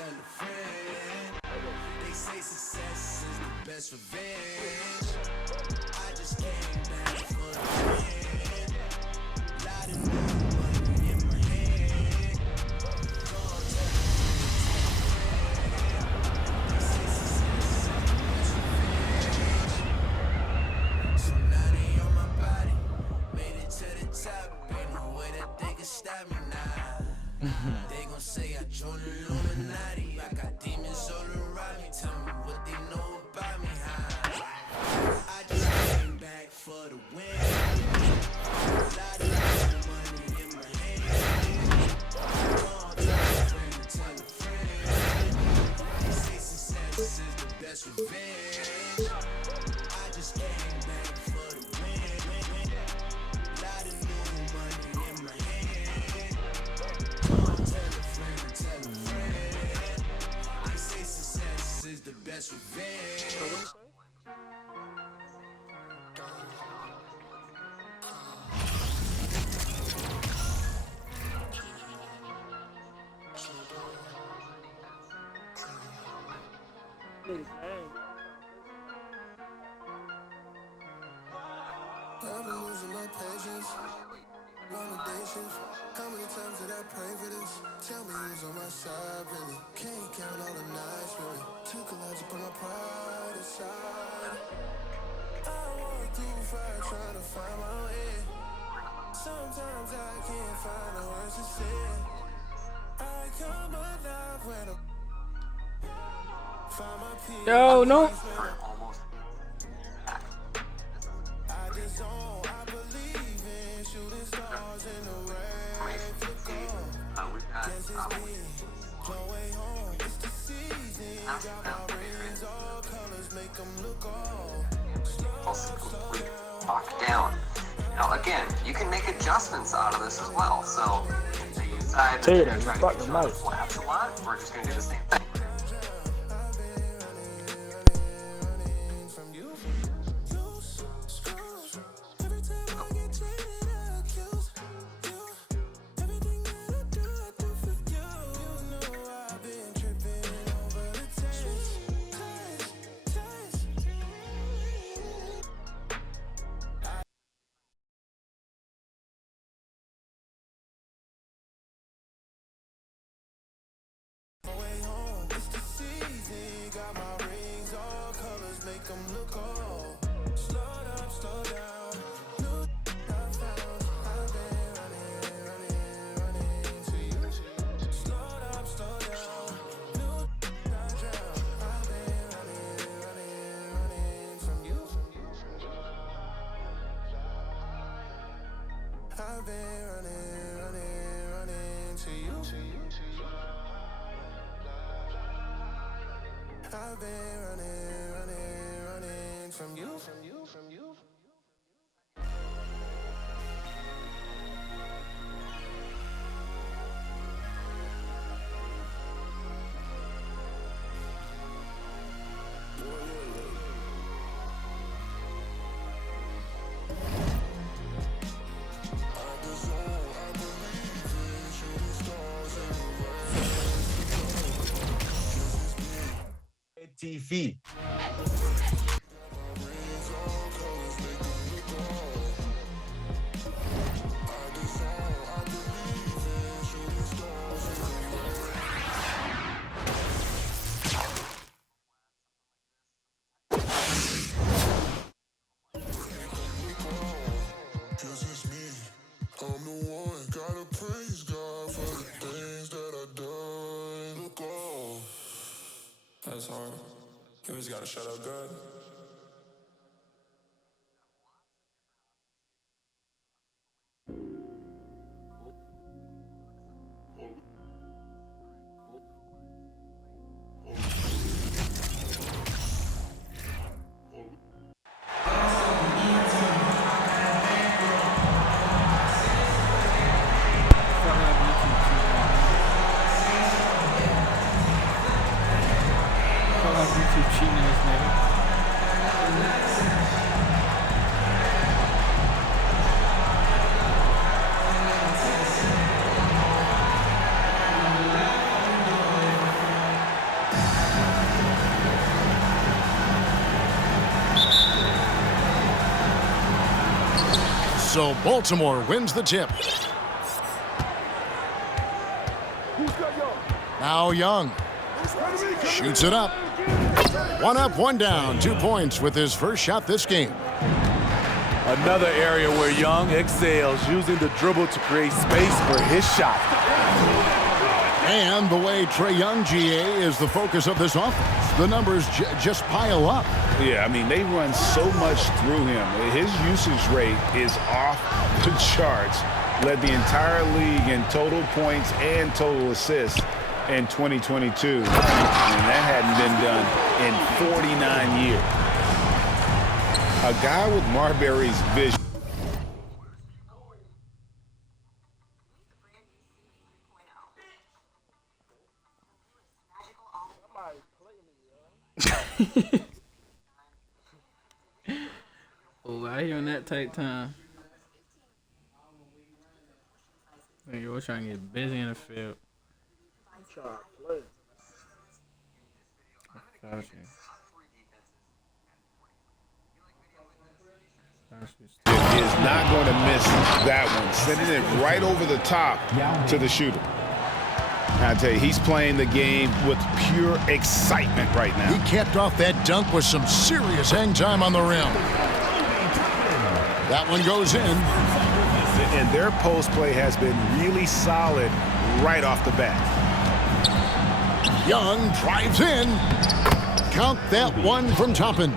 tell a friend. They say success is the best revenge. I just came back for the win. Lot of new money in my hand. Go on, tell a friend. They say success is the best revenge. So now they on my body. Made it to the top. Ain't no way that they can stop me now. They gon' say I joined the Illuminati. I got demons all around me. Tell me what they know about me. I just came back for the win. Lot of money in my hand. Go on, tell a friend, tell a friend. They say success is the best revenge. I just came back for the win. Lot of new money in my hand. Go on, tell a friend, tell a friend. They say success is the best revenge. I've been losing my patience. Long day shift. How many times did I pray for this? Tell me who's on my side, really. Can't count all the nights, really. Took a lot to put my pride aside. I walk through fire trying to find my way. Sometimes I can't find the words to say. I come alive when I find my peace. Yo, no. I just don't, I believe in shooting stars in the rain. Flip on, guess it's me. Go way home, it's the season. Got my rings, all colors make them look all. Lock down. Now again, you can make adjustments out of this as well. So if you decide that you're going to try to get some other flaps a lot, we're just going to do the same thing. Got my rings, all colors make them look old. Slow up, slow down. New I found. I've been running to you. Slow up, slow down. New I drown. I've been running from you. I've been running to you. I've been running from you. TV. I'm the one, gotta praise God for the things that I done. Look on. That's hard. You always gotta shut up, God. YouTube cheating this nigga. So Baltimore wins the tip. Now Young shoots it up. 1 up, 1 down. 2 points with his first shot this game. Another area where Young excels, using the dribble to create space for his shot. And the way Trae Young, GA, is the focus of this offense. The numbers just pile up. Yeah, I mean, they run so much through him. His usage rate is off the charts. Led the entire league in total points and total assists in 2022. And that hadn't been done in 49 years. A guy with Marbury's vision. Oh, I hear on that tight time. Man, we're trying to get busy in the field. Gotcha. Is not going to miss that one. Sending it right over the top to the shooter. I tell you, he's playing the game with pure excitement right now. He capped off that dunk with some serious hang time on the rim. That one goes in. And their post play has been really solid right off the bat. Young drives in. Count that one from Toppin.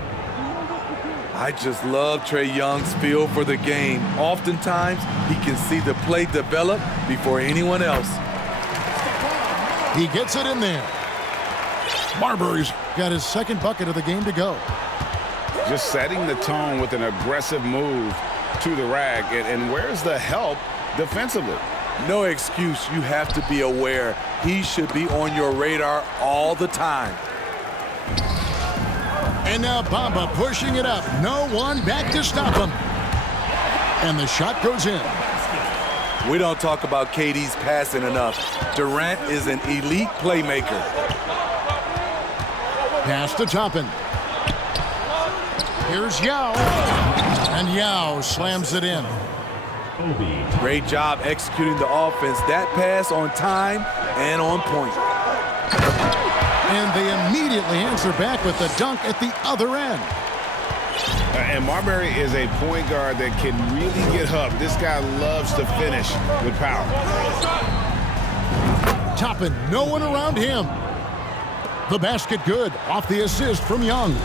I just love Trae Young's feel for the game. Oftentimes, he can see the play develop before anyone else. He gets it in there. Marbury's got his second bucket of the game to go. Just setting the tone with an aggressive move to the rack. And where's the help defensively? No excuse. You have to be aware. He should be on your radar all the time. And now Bamba pushing it up. No one back to stop him. And the shot goes in. We don't talk about KD's passing enough. Durant is an elite playmaker. Pass to Toppin. Here's Yao. And Yao slams it in. Great job executing the offense. That pass on time and on point. And they immediately answer back with the dunk at the other end. And Marbury is a point guard that can really get up. This guy loves to finish with power. Toppin, no one around him. The basket good off the assist from Young.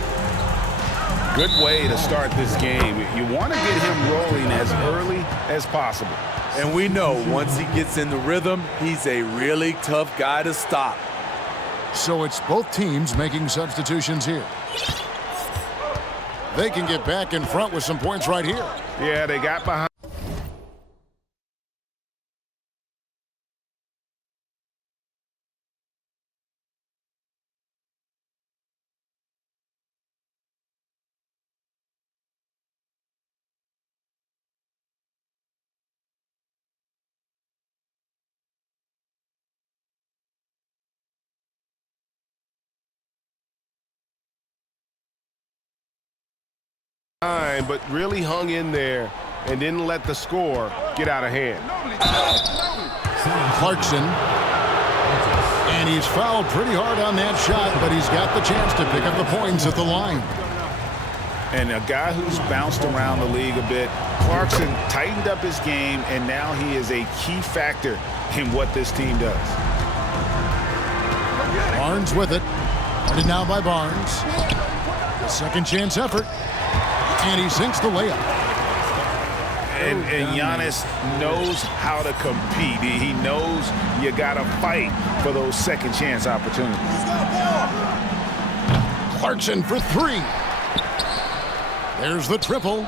Good way to start this game. You want to get him rolling as early as possible. And we know once he gets in the rhythm, he's a really tough guy to stop. So it's both teams making substitutions here. They can get back in front with some points right here. Yeah, they got behind. But really hung in there and didn't let the score get out of hand. Clarkson. And he's fouled pretty hard on that shot, but he's got the chance to pick up the points at the line. And a guy who's bounced around the league a bit, Clarkson tightened up his game, and now he is a key factor in what this team does. Barnes with it. Guarded now by Barnes. A second chance effort. And he sinks the layup. And Giannis knows how to compete. He knows you got to fight for those second chance opportunities. Clarkson for three. There's the triple.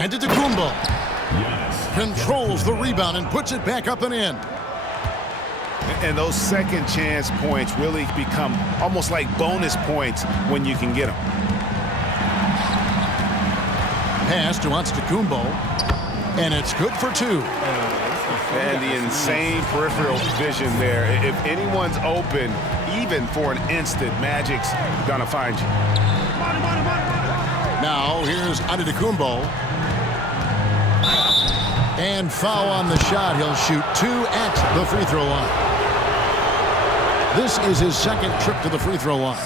And Antetokounmpo controls the rebound and puts it back up and in. And those second chance points really become almost like bonus points when you can get them. Pass to Antetokounmpo, and it's good for two. And the insane peripheral vision there. If anyone's open, even for an instant, Magic's gonna find you. Now here's Antetokounmpo. And foul on the shot. He'll shoot 2 at the free throw line. This is his second trip to the free throw line.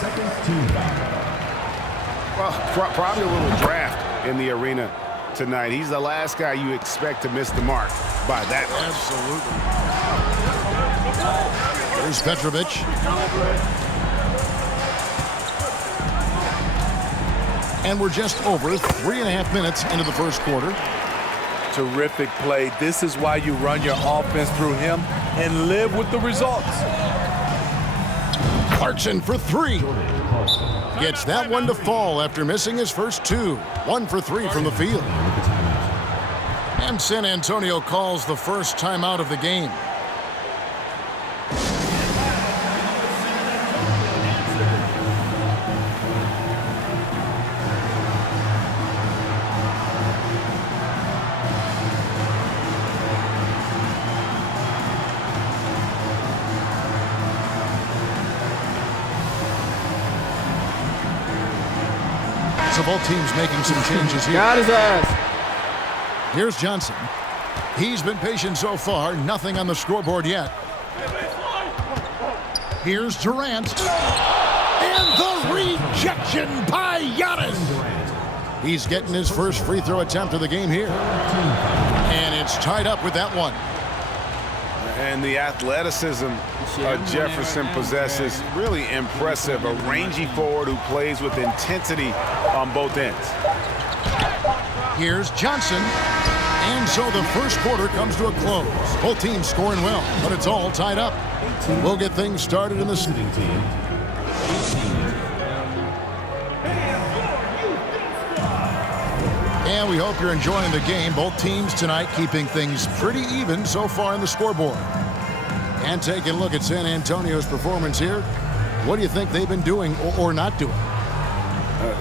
Well, probably a little draft in the arena tonight. He's the last guy you expect to miss the mark by that much. Absolutely. Here's Petrovic. And we're just over 3.5 minutes into the first quarter. Terrific play. This is why you run your offense through him and live with the results. Clarkson for 3. Gets that one to fall after missing his first 2. 1 for 3 from the field. And San Antonio calls the first timeout of the game. So both teams making some changes here. Got his ass. Here's Johnson. He's been patient so far. Nothing on the scoreboard yet. Here's Durant. And the rejection by Giannis. He's getting his first free throw attempt of the game here. And it's tied up with that one. And the athleticism Jefferson possesses, really impressive. A rangy forward who plays with intensity on both ends. Here's Johnson. And so the first quarter comes to a close. Both teams scoring well, but it's all tied up. We'll get things started in the sitting team. And we hope you're enjoying the game. Both teams tonight keeping things pretty even so far in the scoreboard. And taking a look at San Antonio's performance here. What do you think they've been doing or not doing?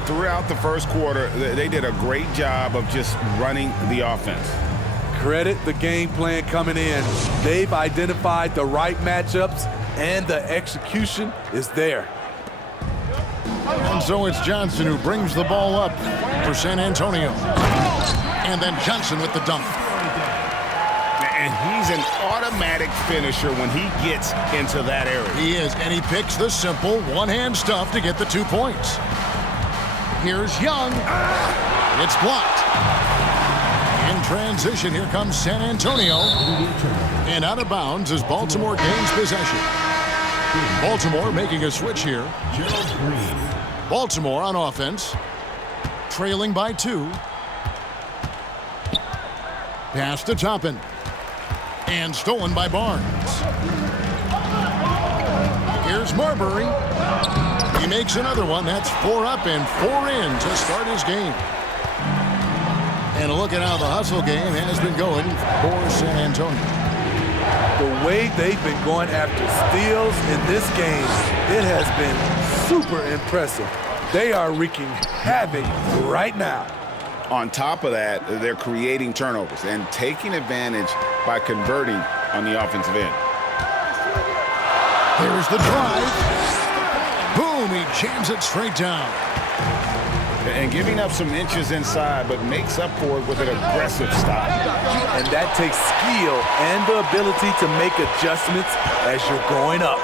Throughout the first quarter, they did a great job of just running the offense. Credit the game plan coming in. They've identified the right matchups, and the execution is there. And so it's Johnson who brings the ball up for San Antonio. And then Johnson with the dunk. And he's an automatic finisher when he gets into that area. He is, and he picks the simple one-hand stuff to get the 2 points. Here's Young. It's blocked. In transition, here comes San Antonio. And out of bounds as Baltimore gains possession. Baltimore making a switch here. Baltimore on offense. Trailing by 2. Pass to Toppin. And stolen by Barnes. Here's Marbury. He makes another one. That's 4 up and 4 in to start his game. And look at how the hustle game has been going for San Antonio. The way they've been going after steals in this game, it has been super impressive. They are wreaking havoc right now. On top of that, they're creating turnovers and taking advantage by converting on the offensive end. Here's the drive. Boom, he jams it straight down. And giving up some inches inside, but makes up for it with an aggressive stop. And that takes skill and the ability to make adjustments as you're going up.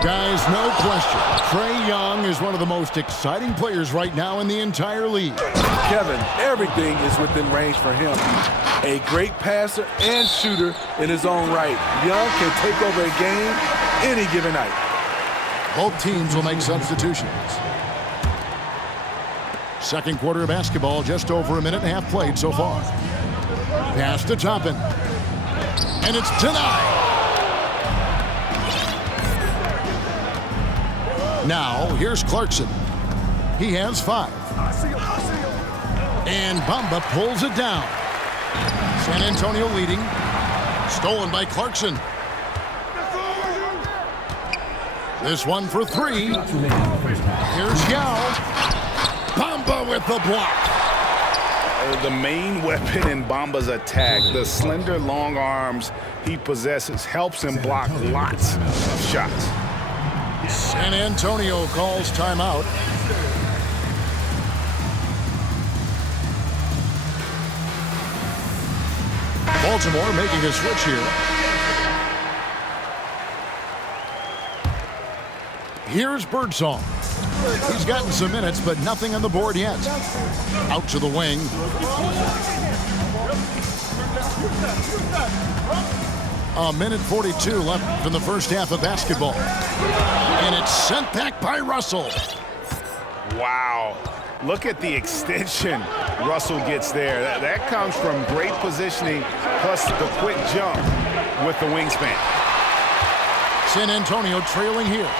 Guys, no question, Trae Young is one of the most exciting players right now in the entire league. Kevin, everything is within range for him. A great passer and shooter in his own right. Young can take over a game any given night. Both teams will make substitutions. Second quarter of basketball, just over 1.5 minutes played so far. Pass to Toppin. And it's denied. Now, here's Clarkson. He has 5. And Bamba pulls it down. San Antonio leading. Stolen by Clarkson. This one for 3. Here's Yao. Bamba with the block. The main weapon in Bamba's attack, the slender long arms he possesses, helps him block lots of shots. San Antonio calls timeout. Baltimore making a switch here. Here's Birdsong. He's gotten some minutes, but nothing on the board yet. Out to the wing. A minute 42 left in the first half of basketball. And it's sent back by Russell. Wow. Look at the extension Russell gets there. That comes from great positioning, plus the quick jump with the wingspan. San Antonio trailing here.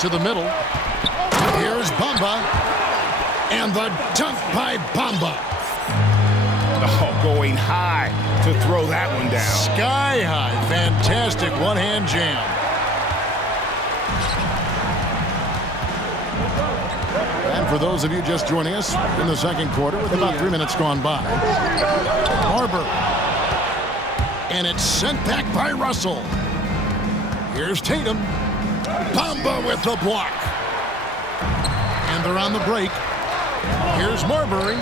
To the middle. Here's Bamba. And the dunk by Bamba. Oh, going high to throw that one down. Sky high. Fantastic one-hand jam. And for those of you just joining us in the second quarter with about 3 minutes gone by. Barber. And it's sent back by Russell. Here's Tatum. Bamba with the block. And they're on the break. Here's Marbury.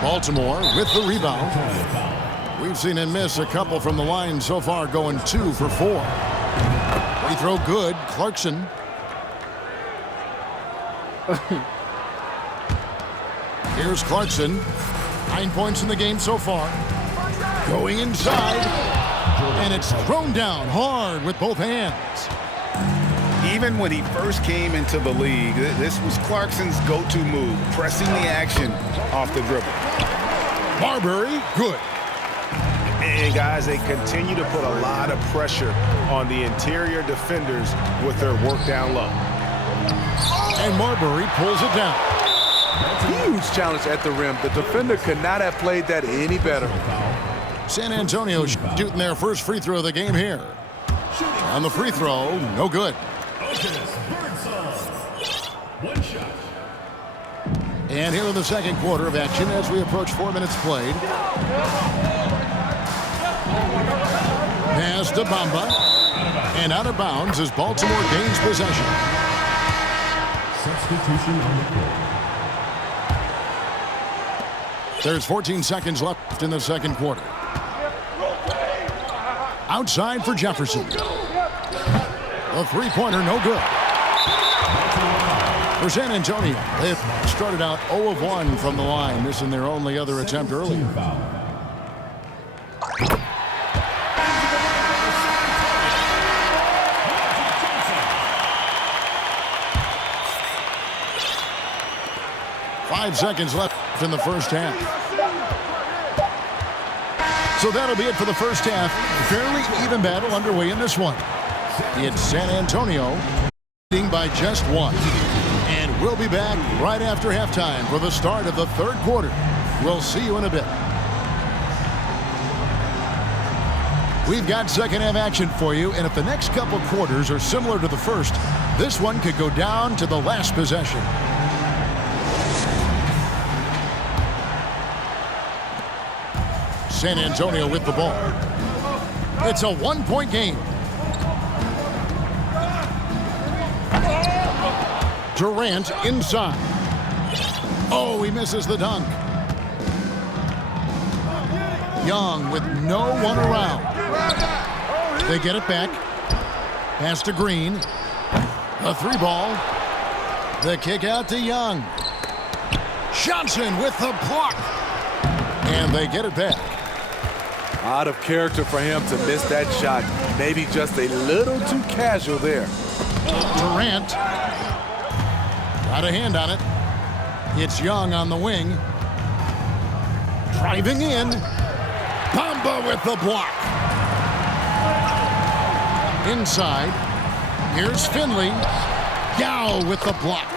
Baltimore with the rebound. We've seen him miss a couple from the line so far, going 2 for 4. Free throw good. Clarkson. Here's Clarkson. 9 points in the game so far. Going inside. And it's thrown down hard with both hands. Even when he first came into the league, this was Clarkson's go-to move, pressing the action off the dribble. Marbury, good. And guys, they continue to put a lot of pressure on the interior defenders with their work down low. And Marbury pulls it down. Huge challenge at the rim. The defender could not have played that any better. San Antonio shooting their first free throw of the game here. On the free throw, no good. And here in the second quarter of action as we approach 4 minutes played. Pass to Bamba. And out of bounds as Baltimore gains possession. Substitution on the court. There's 14 seconds left in the second quarter. Outside for Jefferson. A three-pointer, no good. For San Antonio, they've started out 0 of 1 from the line, missing their only other attempt earlier. Five seconds left in the first half. So that'll be it for the first half. Fairly even battle underway in this one. It's San Antonio leading by just 1. And we'll be back right after halftime for the start of the third quarter. We'll see you in a bit. We've got second half action for you, and if the next couple quarters are similar to the first, this one could go down to the last possession. San Antonio with the ball. It's a one-point game. Durant inside. Oh, he misses the dunk. Young with no one around. They get it back. Pass to Green. A three ball. The kick out to Young. Johnson with the block. And they get it back. Out of character for him to miss that shot. Maybe just a little too casual there. Durant. Got a hand on it. It's Young on the wing. Driving in. Bamba with the block. Inside. Here's Finley. Yao with the block.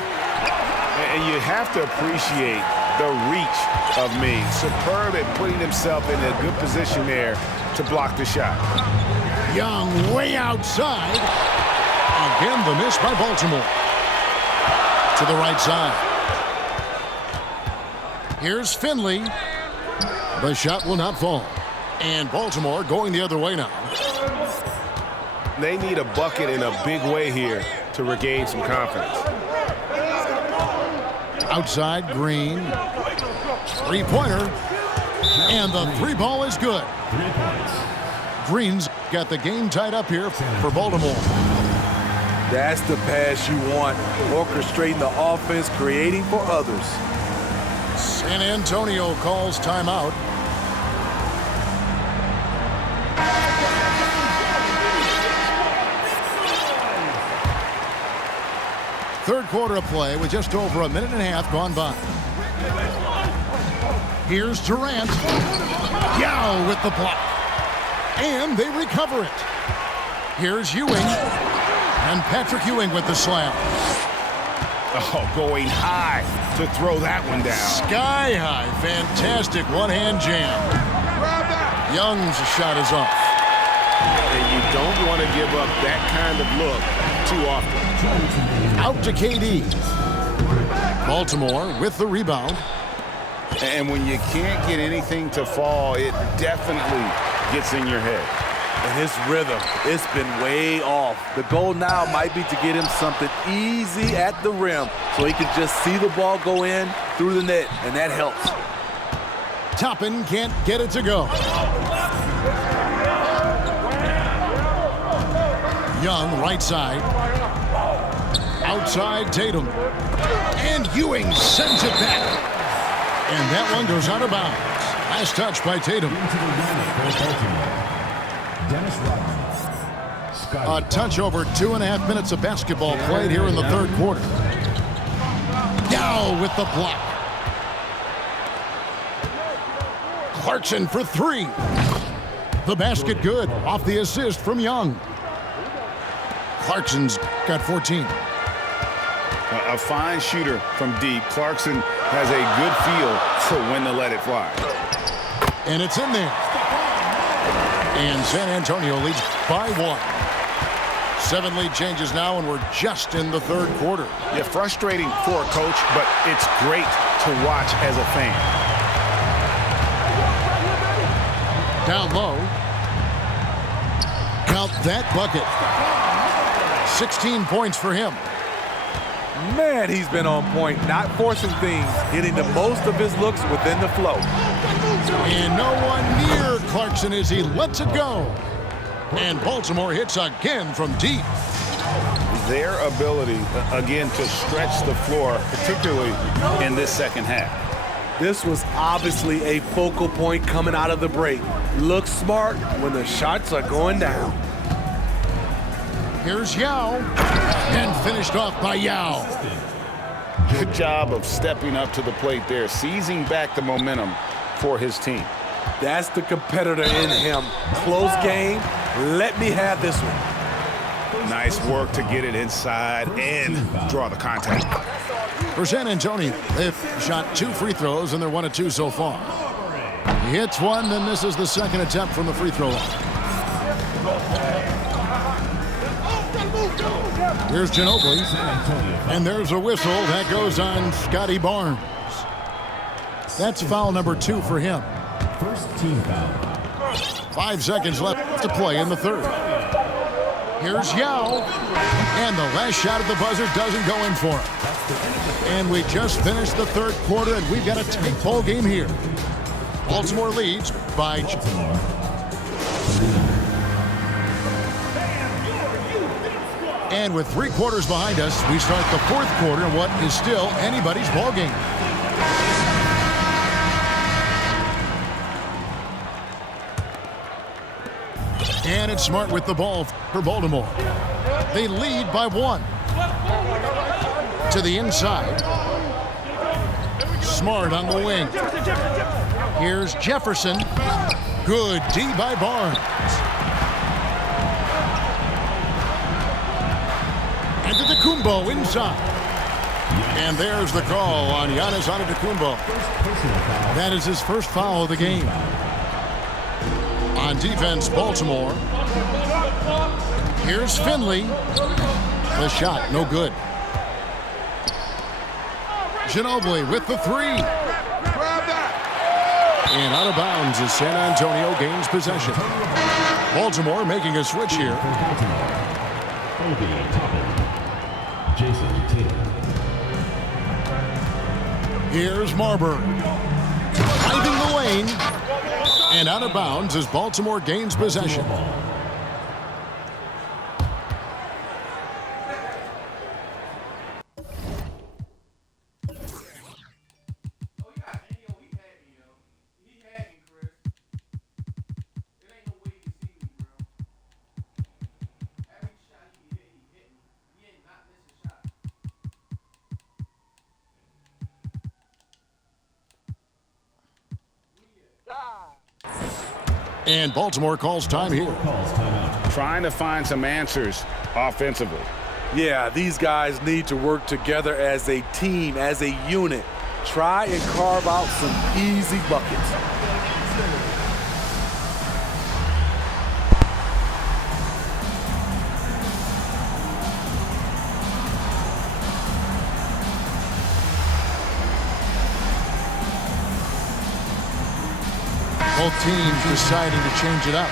And you have to appreciate the reach of Ming. Superb at putting himself in a good position there to block the shot. Young way outside. Again, the miss by Baltimore. To the right side. Here's Finley. The shot will not fall. And Baltimore going the other way now. They need a bucket in a big way here to regain some confidence. Outside, Green. Three-pointer. And the three ball is good. Green's got the game tied up here for Baltimore. That's the pass you want. Orchestrating the offense, creating for others. San Antonio calls timeout. Third quarter of play with just over a minute and a half gone by. Here's Durant. Yao with the block. And they recover it. Here's Ewing. And Patrick Ewing with the slam. Oh, going high to throw that one down. Sky high. Fantastic one-hand jam. Young's shot is off. And you don't want to give up that kind of look too often. Out to KD. Baltimore with the rebound. And when you can't get anything to fall, it definitely gets in your head. And his rhythm, it's been way off. The goal now might be to get him something easy at the rim so he can just see the ball go in through the net, and that helps. Toppin can't get it to go. Young, right side. Outside Tatum. And Ewing sends it back. And that one goes out of bounds. Last touch by Tatum. A touch over 2.5 minutes of basketball played here in the third quarter. Yao with the block. Clarkson for three. The basket good off the assist from Young. Clarkson's got 14. A fine shooter from deep. Clarkson has a good feel for when to let it fly. And it's in there. And San Antonio leads by 1. 7 lead changes now, and we're just in the third quarter. Yeah, frustrating for a coach, but it's great to watch as a fan. Down low. Count that bucket. 16 points for him. Man, he's been on point, not forcing things, getting the most of his looks within the flow. And no one near Clarkson as he lets it go. And Baltimore hits again from deep. Their ability, again, to stretch the floor, particularly in this second half. This was obviously a focal point coming out of the break. Looks smart when the shots are going down. Here's Yao. And finished off by Yao. Good job of stepping up to the plate there, seizing back the momentum for his team. That's the competitor in him. Close game. Let me have this one. Nice work to get it inside and draw the contact. For San Antonio, they've shot 2 free throws, and they're 1 of 2 so far. He hits one, then misses the second attempt from the free throw line. Here's Ginobili, and there's a whistle that goes on Scotty Barnes. That's foul number 2 for him. First team foul. 5 seconds left to play in the third. Here's Yao, and the last shot at the buzzer doesn't go in for him. And we just finished the third quarter, and we've got a tight ball game here. Baltimore leads by... And with 3 quarters behind us, we start the fourth quarter in what is still anybody's ball game. And it's Smart with the ball for Baltimore. They lead by 1. To the inside. Smart on the wing. Here's Jefferson. Good D by Barnes. Antetokounmpo inside. And there's the call on Giannis Antetokounmpo. That is his first foul of the game. On defense, Baltimore. Here's Finley. The shot, no good. Ginobili with the 3. And out of bounds as San Antonio gains possession. Baltimore making a switch here. Here's Marbury. Driving the the lane. And out of bounds as Baltimore gains possession. And Baltimore calls time here. Trying to find some answers offensively. Yeah, these guys need to work together as a team, as a unit. Try and carve out some easy buckets. Both teams deciding to change it up.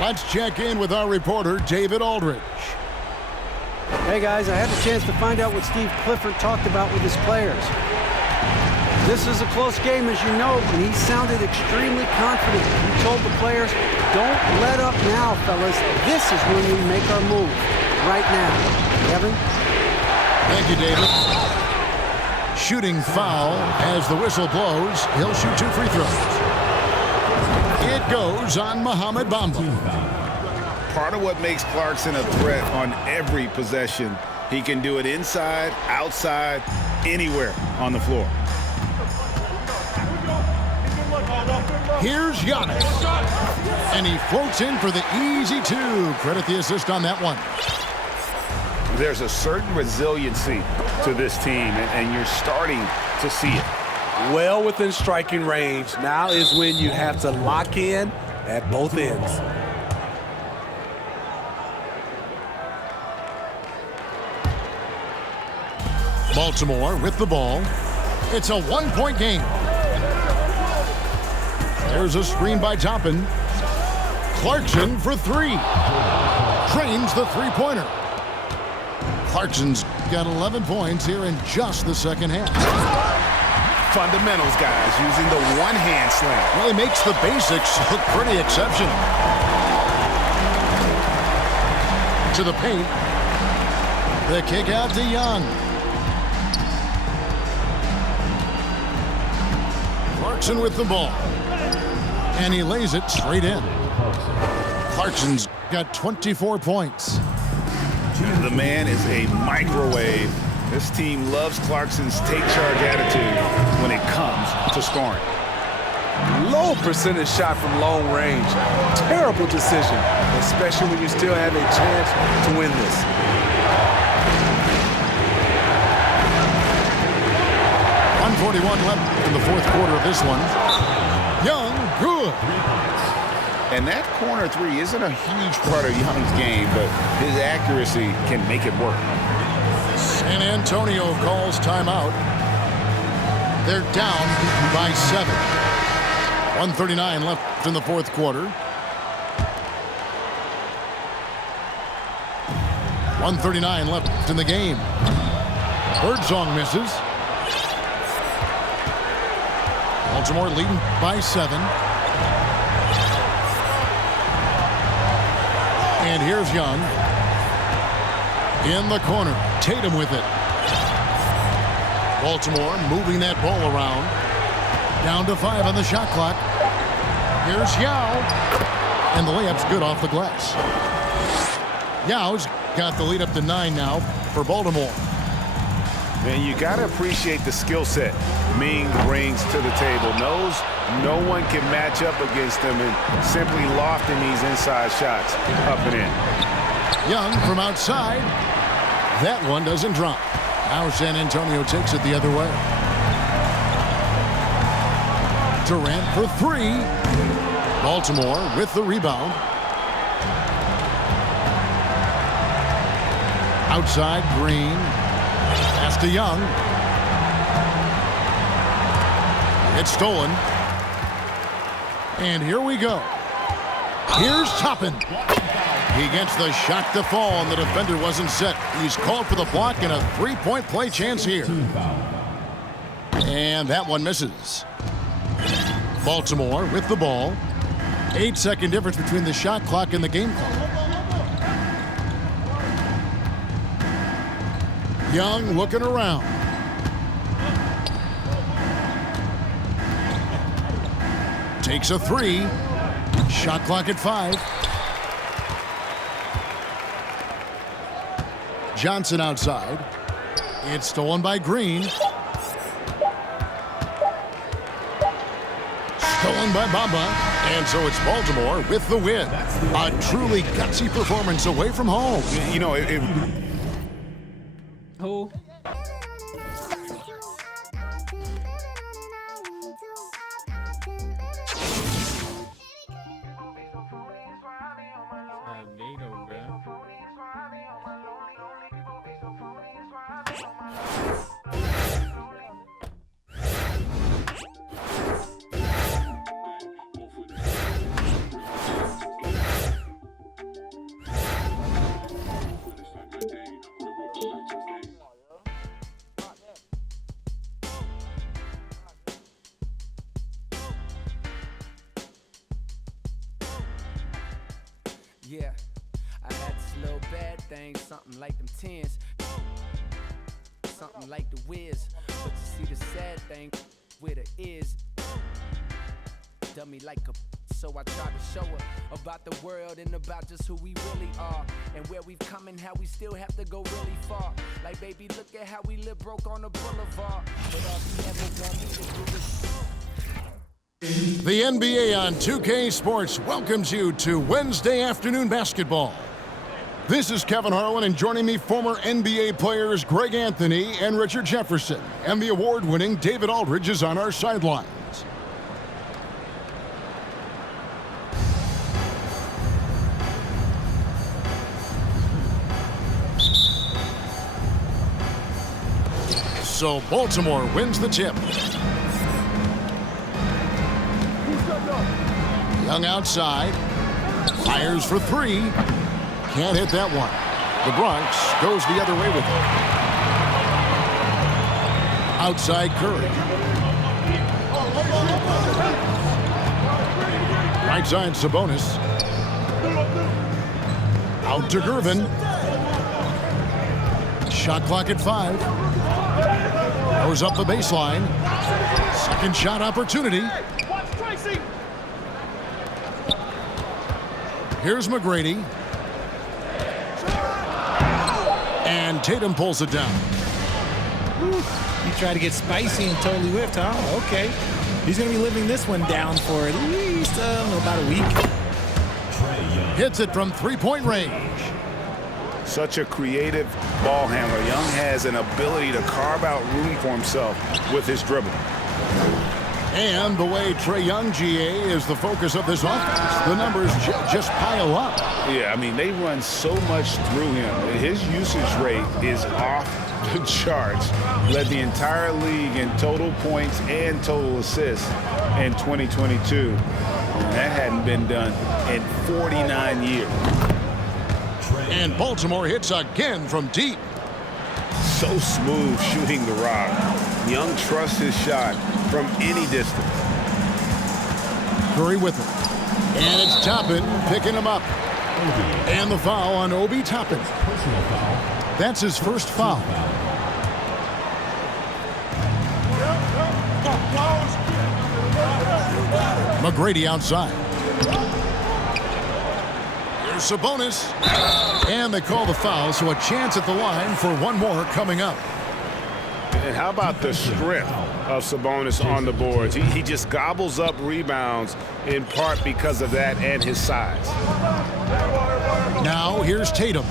Let's check in with our reporter, David Aldridge. Hey guys, I had the chance to find out what Steve Clifford talked about with his players. This is a close game, as you know, and he sounded extremely confident. He told the players, don't let up now, fellas. This is when we make our move. Right now. Kevin? Thank you, David. Shooting foul as the whistle blows. He'll shoot 2 free throws. It goes on Mohamed Bamba. Part of what makes Clarkson a threat on every possession, he can do it inside, outside, anywhere on the floor. Here's Giannis. And he floats in for the easy 2. Credit the assist on that one. There's a certain resiliency to this team, and you're starting to see it. Well within striking range. Now is when you have to lock in at both ends. Baltimore with the ball. It's a 1-point game. There's a screen by Toppin. Clarkson for 3. Trains the three-pointer. Clarkson's got 11 points here in just the second half. Fundamentals, guys, using the one-hand slam. Well, he makes the basics look pretty exceptional. To the paint. The kick out to Young. Clarkson with the ball. And he lays it straight in. Clarkson's got 24 points. The man is a microwave. This team loves Clarkson's take-charge attitude when it comes to scoring. Low percentage shot from long range. Terrible decision, especially when you still have a chance to win this. .141 left in the fourth quarter of this one. Young, good. And that corner 3 isn't a huge part of Young's game, but his accuracy can make it work. San Antonio calls timeout. They're down by 7. 1:39 left in the fourth quarter. 1:39 left in the game. Birdsong misses. Baltimore leading by 7. And here's Young. In the corner. Tatum with it. Baltimore moving that ball around. Down to 5 on the shot clock. Here's Yao. And the layup's good off the glass. Yao's got the lead up to 9 now for Baltimore. Man, you got to appreciate the skill set Ming brings to the table. Knows no one can match up against him and simply lofting these inside shots up and in. Young from outside. That one doesn't drop. Now San Antonio takes it the other way. Durant for 3. Baltimore with the rebound. Outside, Green. Pass to Young. It's stolen. And here we go. Here's Toppin. He gets the shot to fall, and the defender wasn't set. He's called for the block and a three-point play chance here. And that one misses. Baltimore with the ball. 8-second difference between the shot clock and the game clock. Young looking around. Takes a three. Shot clock at 5. Johnson outside. It's stolen by Green. Stolen by Bamba. And so it's Baltimore with the win. A truly gutsy performance away from home. You know, Who? Yeah, I had this little bad thing, something like them 10s, something like the Wiz. But you see the sad thing with it is, dummy like a. So I tried to show her about the world and about just who we really are, and where we've come and how we still have to go really far. Like, baby, look at how we live broke on the boulevard. But all she ever want me to do is. The NBA on 2K Sports welcomes you to Wednesday afternoon basketball. This is Kevin Harlan, and joining me, former NBA players Greg Anthony and Richard Jefferson, and the award-winning David Aldridge is on our sidelines. So Baltimore wins the tip. Young outside, fires for 3. Can't hit that one. The Bronx goes the other way with it. Outside Curry. Right side Sabonis. Out to Gervin. Shot clock at 5. Goes up the baseline. Second shot opportunity. Here's McGrady. And Tatum pulls it down. He tried to get spicy and totally whiffed, huh? Okay. He's going to be living this one down for at least about a week. Hits it from 3-point range. Such a creative ball handler. Young has an ability to carve out room for himself with his dribble. And the way Trae Young, GA, is the focus of this offense. The numbers just pile up. Yeah, I mean, they run so much through him. His usage rate is off the charts. Led the entire league in total points and total assists in 2022. And that hadn't been done in 49 years. And Baltimore hits again from deep. So smooth shooting the rock. Young trusts his shot from any distance. Curry with it. And it's Toppin picking him up. And the foul on Obi Toppin. That's his first foul. McGrady outside. Here's Sabonis. And they call the foul, so a chance at the line for one more coming up. And how about the strength of Sabonis on the boards? He just gobbles up rebounds in part because of that and his size. Now here's Tatum.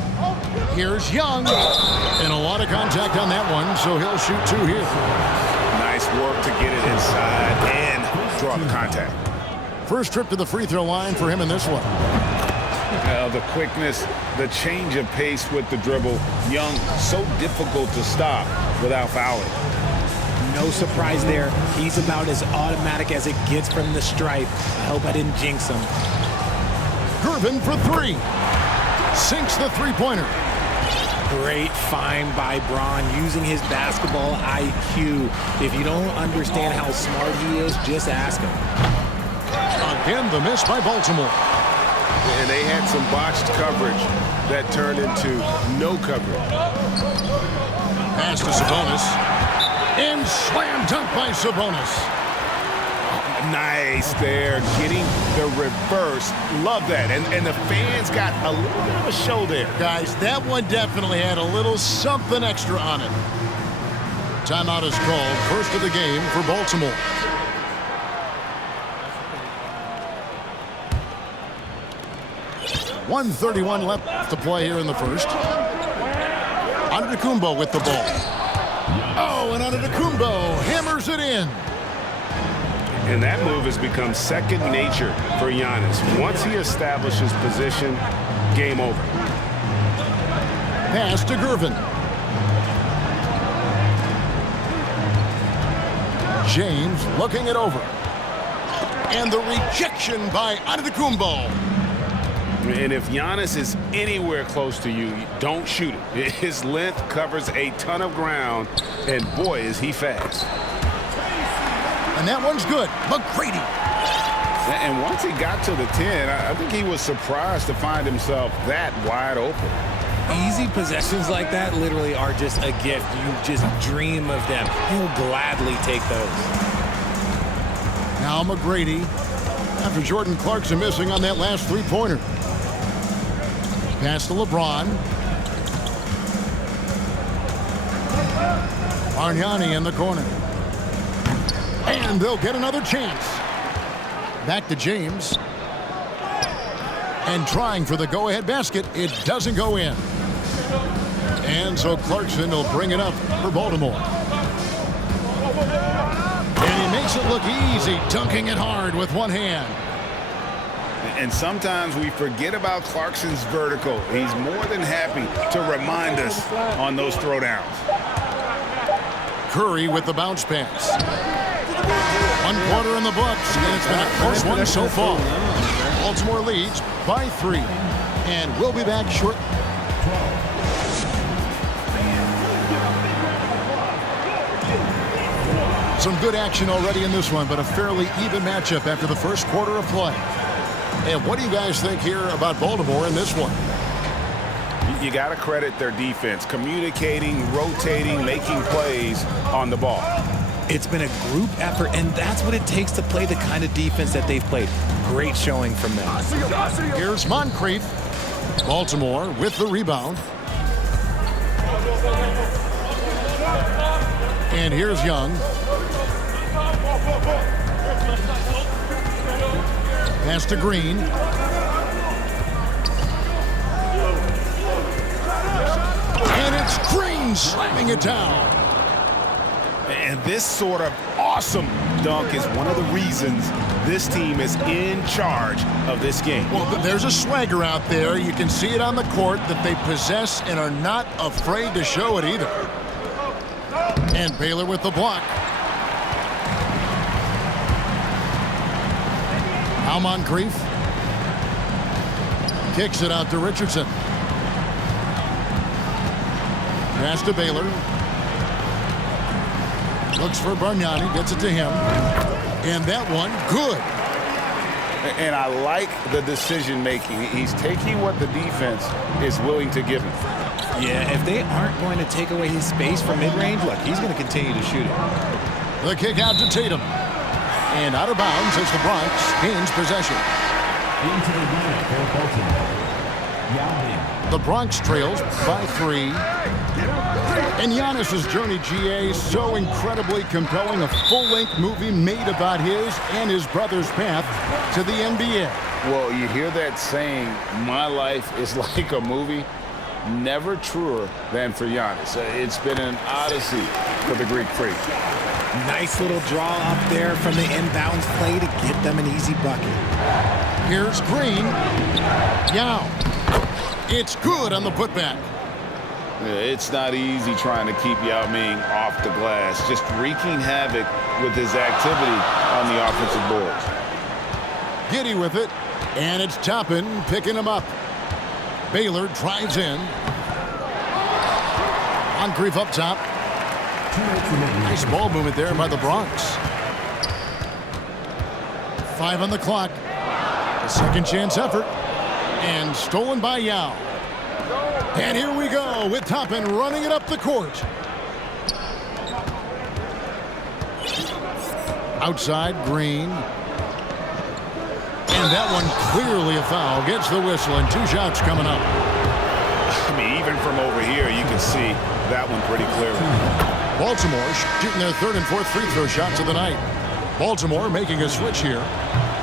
Here's Young. And a lot of contact on that one, so he'll shoot 2 here. Nice work to get it inside and draw the contact. First trip to the free throw line for him in this one. The quickness, the change of pace with the dribble. Young, so difficult to stop without fouling. No surprise there. He's about as automatic as it gets from the stripe. I hope I didn't jinx him. Gervin for 3. Sinks the three-pointer. Great find by Bron using his basketball IQ. If you don't understand how smart he is, just ask him. And the miss by Baltimore. And they had some botched coverage that turned into no coverage. Pass to Sabonis. And slam dunk by Sabonis. Nice there, getting the reverse. Love that. And the fans got a little bit of a show there. Guys, that one definitely had a little something extra on it. Timeout is called. First of the game for Baltimore. .131 left to play here in the first. Antetokounmpo with the ball. Oh, and Antetokounmpo hammers it in. And that move has become second nature for Giannis. Once he establishes position, game over. Pass to Gervin. James looking it over. And the rejection by Antetokounmpo. And if Giannis is anywhere close to you, don't shoot it. His length covers a ton of ground, and boy, is he fast. And that one's good. McGrady. And once he got to the 10, I think he was surprised to find himself that wide open. Easy possessions like that literally are just a gift. You just dream of them. He'll gladly take those. Now McGrady, after Jordan Clarkson missing on that last three-pointer. Pass to LeBron. Bargnani in the corner. And they'll get another chance. Back to James. And trying for the go-ahead basket. It doesn't go in. And so Clarkson will bring it up for Baltimore. And he makes it look easy, dunking it hard with one hand. And sometimes we forget about Clarkson's vertical. He's more than happy to remind us on those throwdowns. Curry with the bounce pass. 1 quarter in the books, and it's been a close one so far. Baltimore leads by 3. And we'll be back shortly. Some good action already in this one, but a fairly even matchup after the first quarter of play. And what do you guys think here about Baltimore in this one? You got to credit their defense, communicating, rotating, making plays on the ball. It's been a group effort, and that's what it takes to play the kind of defense that they've played. Great showing from them. Here's Moncrief. Baltimore with the rebound. And here's Young. Pass to Green. And it's Green slamming it down. And this sort of awesome dunk is one of the reasons this team is in charge of this game. Well, there's a swagger out there. You can see it on the court that they possess and are not afraid to show it either. And Baylor with the block. Now Moncrief kicks it out to Richardson. Pass to Baylor. Looks for Bargnani, gets it to him. And that one, good. And I like the decision making. He's taking what the defense is willing to give him. Yeah, if they aren't going to take away his space from mid-range, look, he's going to continue to shoot it. The kick out to Tatum. And out of bounds as the Bronx gains possession. Into the unit for Baltimore. Yao Ming. The Bronx trails by 3. And Giannis's journey, GA, so incredibly compelling. A full-length movie made about his and his brother's path to the NBA. Well, you hear that saying, my life is like a movie. Never truer than for Giannis. It's been an odyssey for the Greek freak. Nice little draw up there from the inbounds play to get them an easy bucket. Here's Green. Yao. It's good on the putback. It's not easy trying to keep Yao Ming off the glass, just wreaking havoc with his activity on the offensive boards. Giddey with it, and it's Toppin picking him up. Baylor drives in. Moncrief up top. Nice ball movement there by the Bronx. 5 on the clock. A second chance effort. And stolen by Yao. And here we go with Toppin running it up the court. Outside, Green. And that one clearly a foul. Gets the whistle and 2 shots coming up. I mean, even from over here, you can see that one pretty clearly. Baltimore shooting their 3rd and 4th free throw shots of the night. Baltimore making a switch here.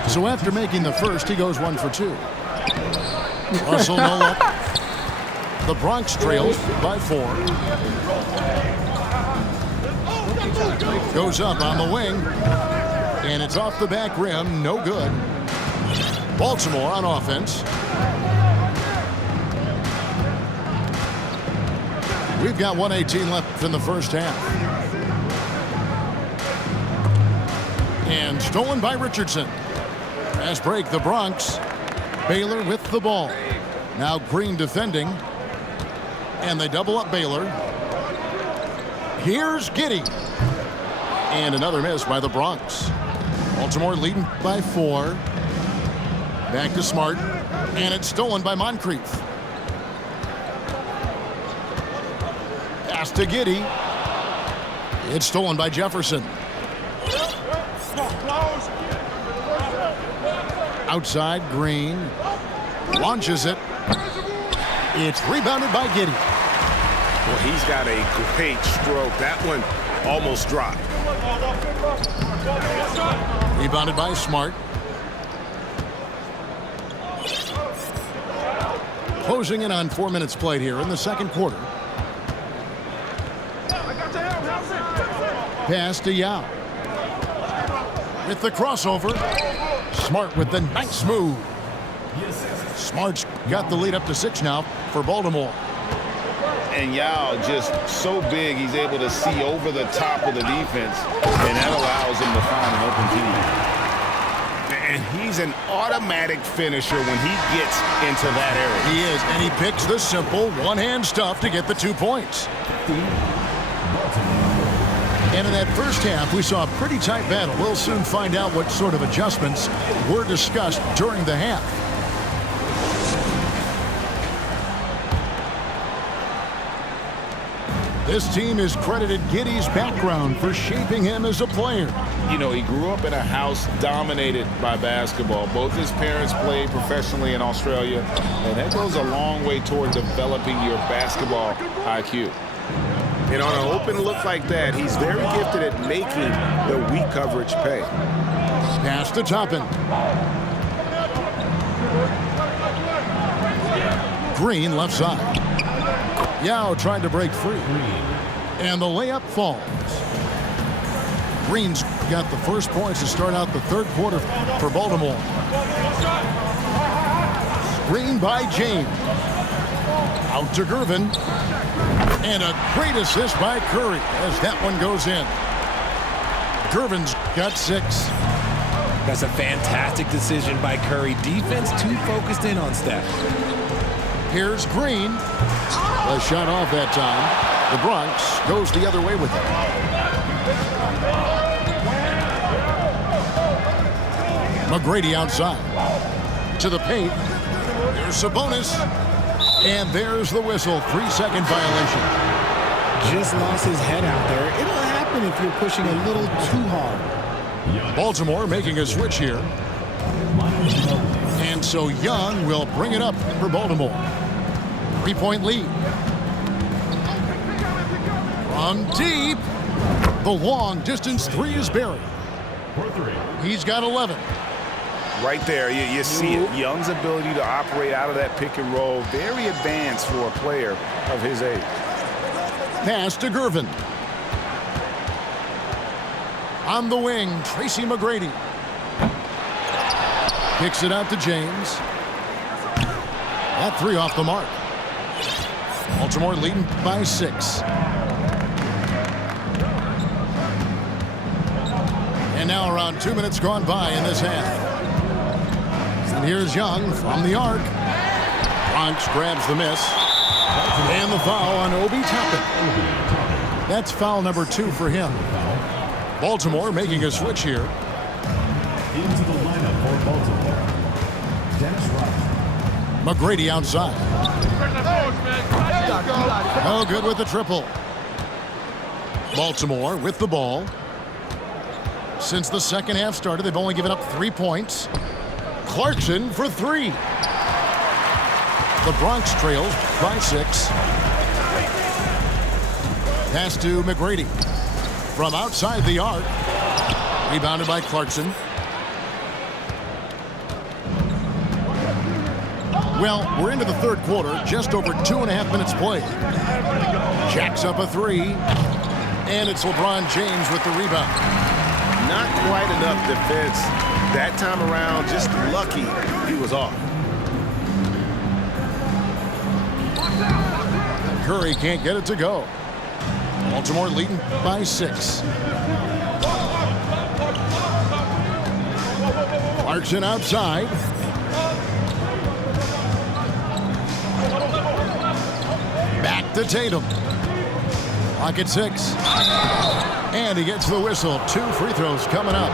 So after making the first, he goes 1 for 2. Russell no up. The Bronx trails by 4. Goes up on the wing. And it's off the back rim. No good. Baltimore on offense. We've got 1:18 left in the first half. And stolen by Richardson. Fast break, the Bronx. Baylor with the ball. Now Green defending. And they double up Baylor. Here's Giddey. And another miss by the Bronx. Baltimore leading by 4. Back to Smart. And it's stolen by Moncrief. Pass to Giddey. It's stolen by Jefferson. Outside, Green. Launches it. It's rebounded by Giddey. Well, he's got a great stroke. That one almost dropped. Rebounded by Smart. Closing in on 4 minutes played here in the second quarter. Pass to Yao. With the crossover. Smart with the nice move. Smart's got the lead up to 6 now for Baltimore. And Yao just so big, he's able to see over the top of the defense, and that allows him to find an open team. And he's an automatic finisher when he gets into that area. He is, and he picks the simple one-hand stuff to get the 2 points. And in that first half, we saw a pretty tight battle. We'll soon find out what sort of adjustments were discussed during the half. This team is credited Giddey's background for shaping him as a player. You know, he grew up in a house dominated by basketball. Both his parents played professionally in Australia, and that goes a long way toward developing your basketball IQ. And on an open look like that, he's very gifted at making the weak coverage pay. Pass to Toppin. Green left side. Yao tried to break free. And the layup falls. Green's got the first points to start out the third quarter for Baltimore. Screen by James. Out to Gervin. And a great assist by Curry as that one goes in. Gervin's got 6. That's a fantastic decision by Curry. Defense too focused in on Steph. Here's Green. A shot off that time. The Bronx goes the other way with it. McGrady outside. To the paint. There's Sabonis. And there's the whistle. 3-second violation. Just lost his head out there. It'll happen if you're pushing a little too hard. Baltimore making a switch here. And so Young will bring it up for Baltimore. 3-point lead. From deep. The long distance 3 is buried. He's got 11. Right there, you see it. Young's ability to operate out of that pick and roll, very advanced for a player of his age. Pass to Gervin. On the wing, Tracy McGrady. Kicks it out to James. That 3 off the mark. Baltimore leading by 6. And now around 2 minutes gone by in this half. And here's Young from the arc. Bronx grabs the miss. And the foul on Obi Toppin. That's foul number 2 for him. Baltimore making a switch here. Into the lineup for Baltimore. Dennis Rodman. McGrady outside. No good with the triple. Baltimore with the ball. Since the second half started, they've only given up 3 points. Clarkson for 3. The Bronx trails by 6. Pass to McGrady. From outside the arc. Rebounded by Clarkson. Well, we're into the third quarter. Just over 2.5 minutes played. Jacks up a 3. And it's LeBron James with the rebound. Not quite enough defense that time around. Just lucky he was off. Curry can't get it to go. Baltimore leading by 6. Clarkson outside. Back to Tatum. Clock at 6. And he gets the whistle. 2 free throws coming up.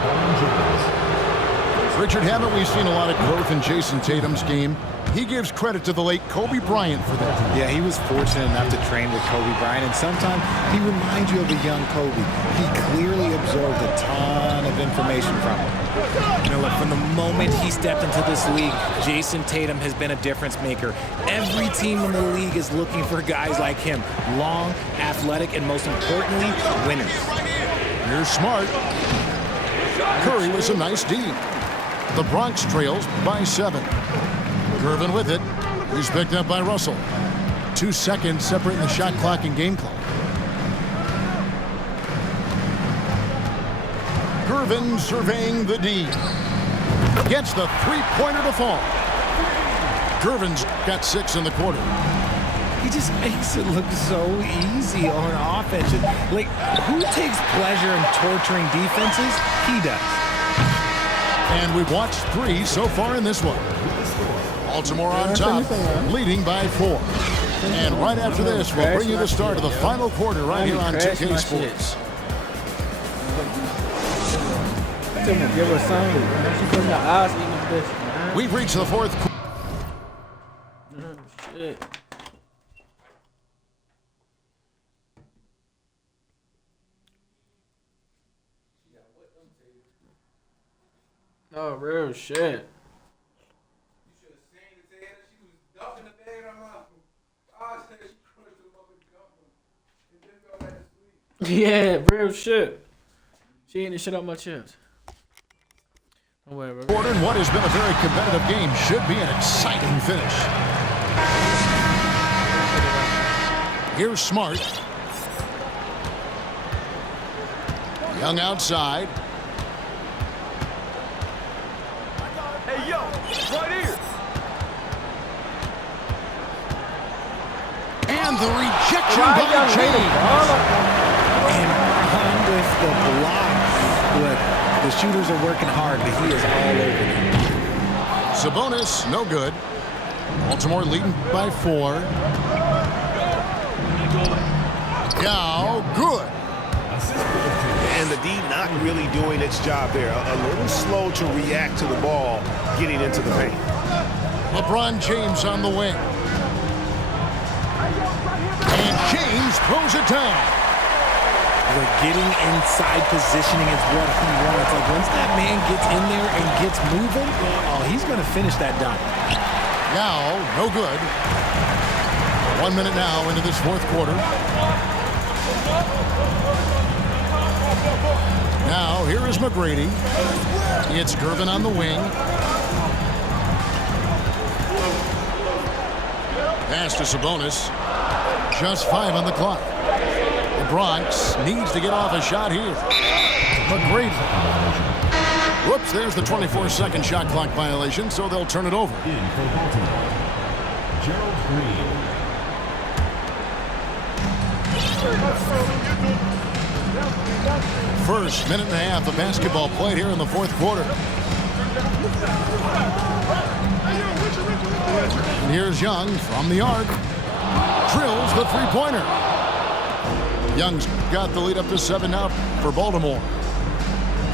Richard, haven't we seen a lot of growth in Jason Tatum's game? He gives credit to the late Kobe Bryant for that. Yeah, he was fortunate enough to train with Kobe Bryant, and sometimes he reminds you of a young Kobe. He clearly absorbed a ton of information from him. You know, look, from the moment he stepped into this league, Jason Tatum has been a difference maker. Every team in the league is looking for guys like him. Long, athletic, and most importantly, winners. You're smart. Curry with some nice D. The Bronx trails by 7. Gervin with it. He's picked up by Russell. 2 seconds separating the shot clock and game clock. Gervin surveying the D. Gets the three-pointer to fall. Gervin's got 6 in the quarter. He just makes it look so easy on offense. Like, who takes pleasure in torturing defenses? He does. And we've watched 3 so far in this one. Baltimore on top, leading by 4. And right after this, we'll bring you the start of the final quarter right here on 2K Sports. We've reached the fourth quarter. Shit. Oh, real shit. Yeah, real shit. She ain't the shit out my chest. Don't worry, bro. And what has been a very competitive game should be an exciting finish. Here's Smart. Young outside. Hey, yo, right here. And the rejection by James. And behind with the blocks. Look, the shooters are working hard, but he is all over them. Sabonis, no good. Baltimore leading by 4. Now, good. And the D not really doing its job there. A little slow to react to the ball getting into the paint. LeBron James on the wing. And James throws it down. Like, getting inside positioning is what he wants. Like, once that man gets in there and gets moving, oh, he's going to finish that dunk. Now, no good. 1 minute now into this fourth quarter. Now, here is McGrady. It's Gervin on the wing. Pass to Sabonis. Just 5 on the clock. The Bronx needs to get off a shot here. McGrady. Whoops, there's the 24-second shot clock violation, so they'll turn it over. In for Baltimore, Gerald Green. First minute and a half of basketball played here in the fourth quarter. And here's Young from the arc. Drills the three-pointer. Young's got the lead up to 7 now for Baltimore.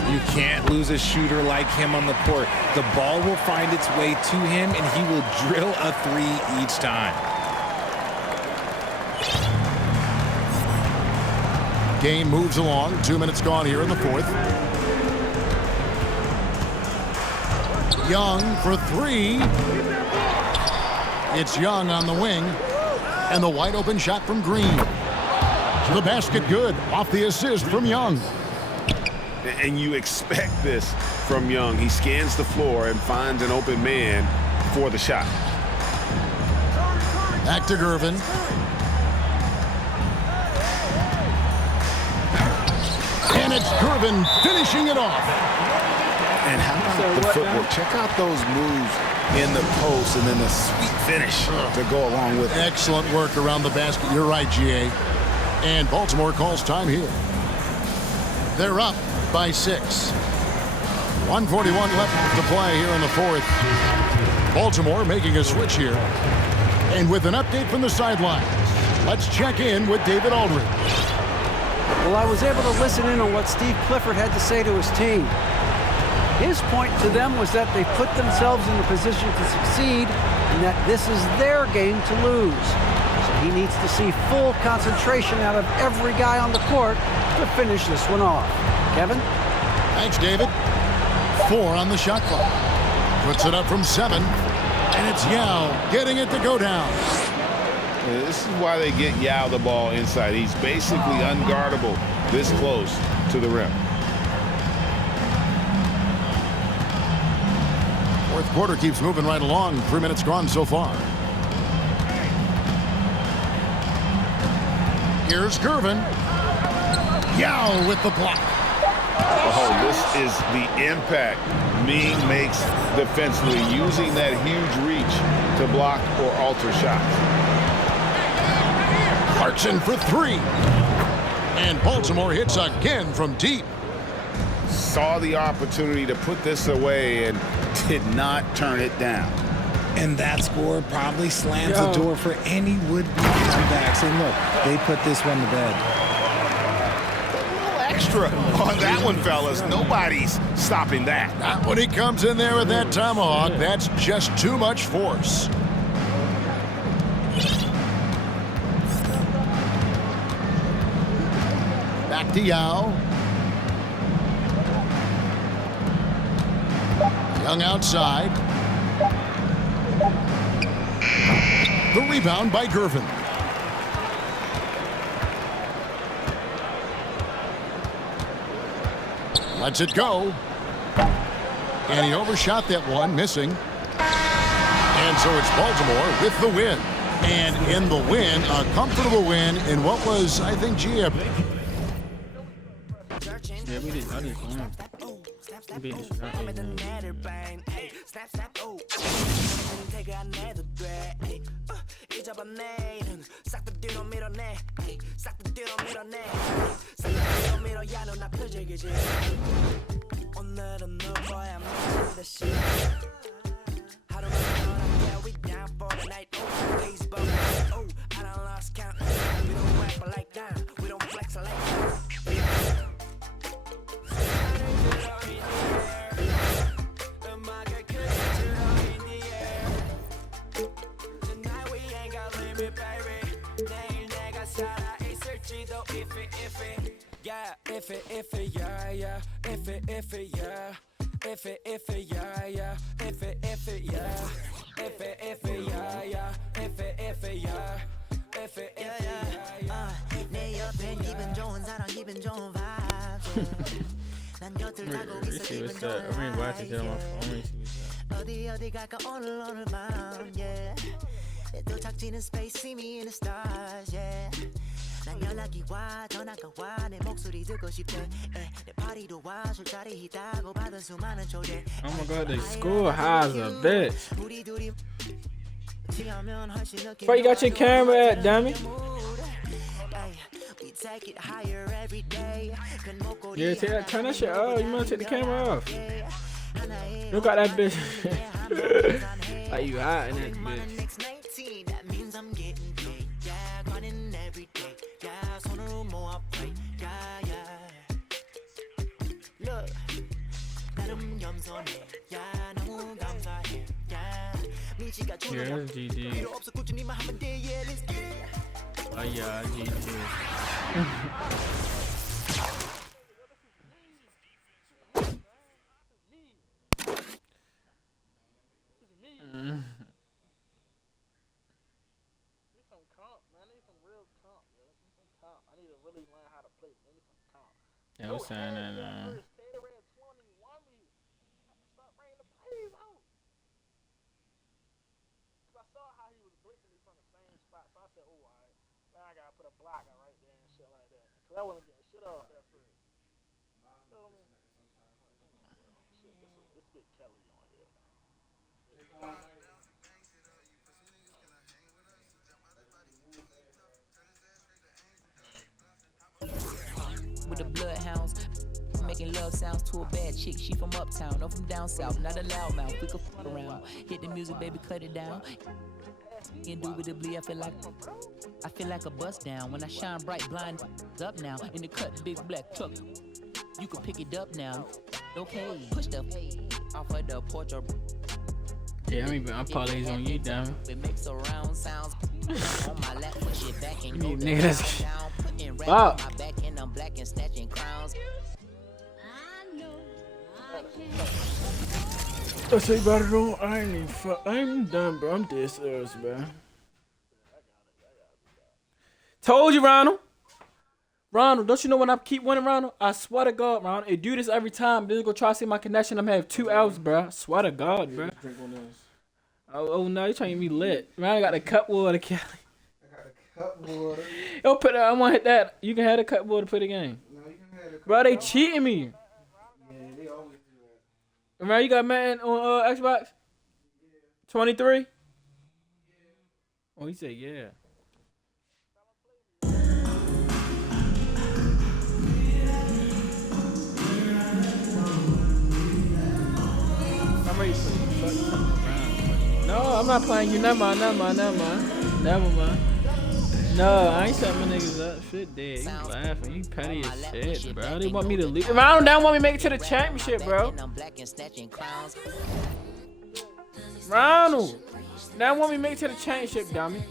You can't lose a shooter like him on the court. The ball will find its way to him, and he will drill a three each time. Game moves along. 2 minutes gone here in the fourth. Young for three. It's Young on the wing. And the wide open shot from Green. The basket good off the assist from Young. And you expect this from Young. He scans the floor and finds an open man for the shot. Back to Gervin. And it's Gervin finishing it off. And how about the footwork? Check out those moves in the post and then the sweet finish to go along with it. Excellent work around the basket. You're right, GA. And Baltimore calls time here. They're up by 6. 1:41 left to play here in the fourth. Baltimore making a switch here. And with an update from the sidelines, let's check in with David Aldridge. Well, I was able to listen in on what Steve Clifford had to say to his team. His point to them was that they put themselves in a position to succeed and that this is their game to lose. So he needs to see full concentration out of every guy on the court to finish this one off. Kevin? Thanks, David. 4 on the shot clock. Puts it up from 7. And it's Yao getting it to go down. This is why they get Yao the ball inside. He's basically unguardable this close to the rim. Fourth quarter keeps moving right along. 3 minutes gone so far. Here's Gervin. Yao with the block. Oh, this is the impact Ming makes defensively, using that huge reach to block or alter shots. Clarkson for 3. And Baltimore hits again from deep. Saw the opportunity to put this away and did not turn it down. And that score probably slams the door for any would-be comebacks. And look, they put this one to bed. Extra on that one, fellas. Nobody's stopping that. Not when he comes in there with that tomahawk. That's just too much force. Back to Yao. Young outside. The rebound by Gervin. Lets it go. And he overshot that one, missing. And so it's Baltimore with the win. And in the win, a comfortable win in what was, I think, Yeah, we did. I did fine. Oh my god, the school has a bitch. Where you got your camera at, dummy? Yeah, turn that shit off. You might take the camera off. Look at that bitch. Like you hot in that bitch. Look, Yeah, that's GG. Oh yeah, GG. Yeah, I was saying that. I wasn't getting shit off that first. This big Kelly on here. With the bloodhounds, making love sounds to a bad chick. She from uptown, no from down south, not a loudmouth. We could fuck around. Hit the music, baby, cut it down. Indubitably, I feel like a bust down. When I shine bright, blind up now. In the cut, big black truck. You can pick it up now. Okay, push the off of the porch or. Yeah, I mean, I'm parlays on you, damn it. It makes a round sounds. On my lap, push it back and go nigga, that's down. Putting rap wow. on my back and I'm black and snatching crowns. I say about it all. I ain't even fuck. I'm done, bro. I'm dead serious, bro. Told you, Ronald. Ronald, don't you know when I keep winning, Ronald? I swear to God, Ronald. It do this every time. They're gonna try to see my connection. I'm having 2 hours, bro. I swear to God, bro. Oh no, you trying to get me lit. Ronald got the cup water, Kelly. I got the cup water. Yo, put that. I want to hit that. You can have the cup water. Put the game. No, you can have the cup Bro, they water. cheating me. Yeah, they always do that. Man, you got Madden on Xbox? 23? Yeah. Oh, he said yeah. I'm ready to No, I'm not playing you. Never mind. No, I ain't setting my niggas up. Shit dead. You laughing. You petty as shit, bro. They want me to leave. I don't want me to make it to the championship, bro. Ronald. They want me to make it to the championship, dummy.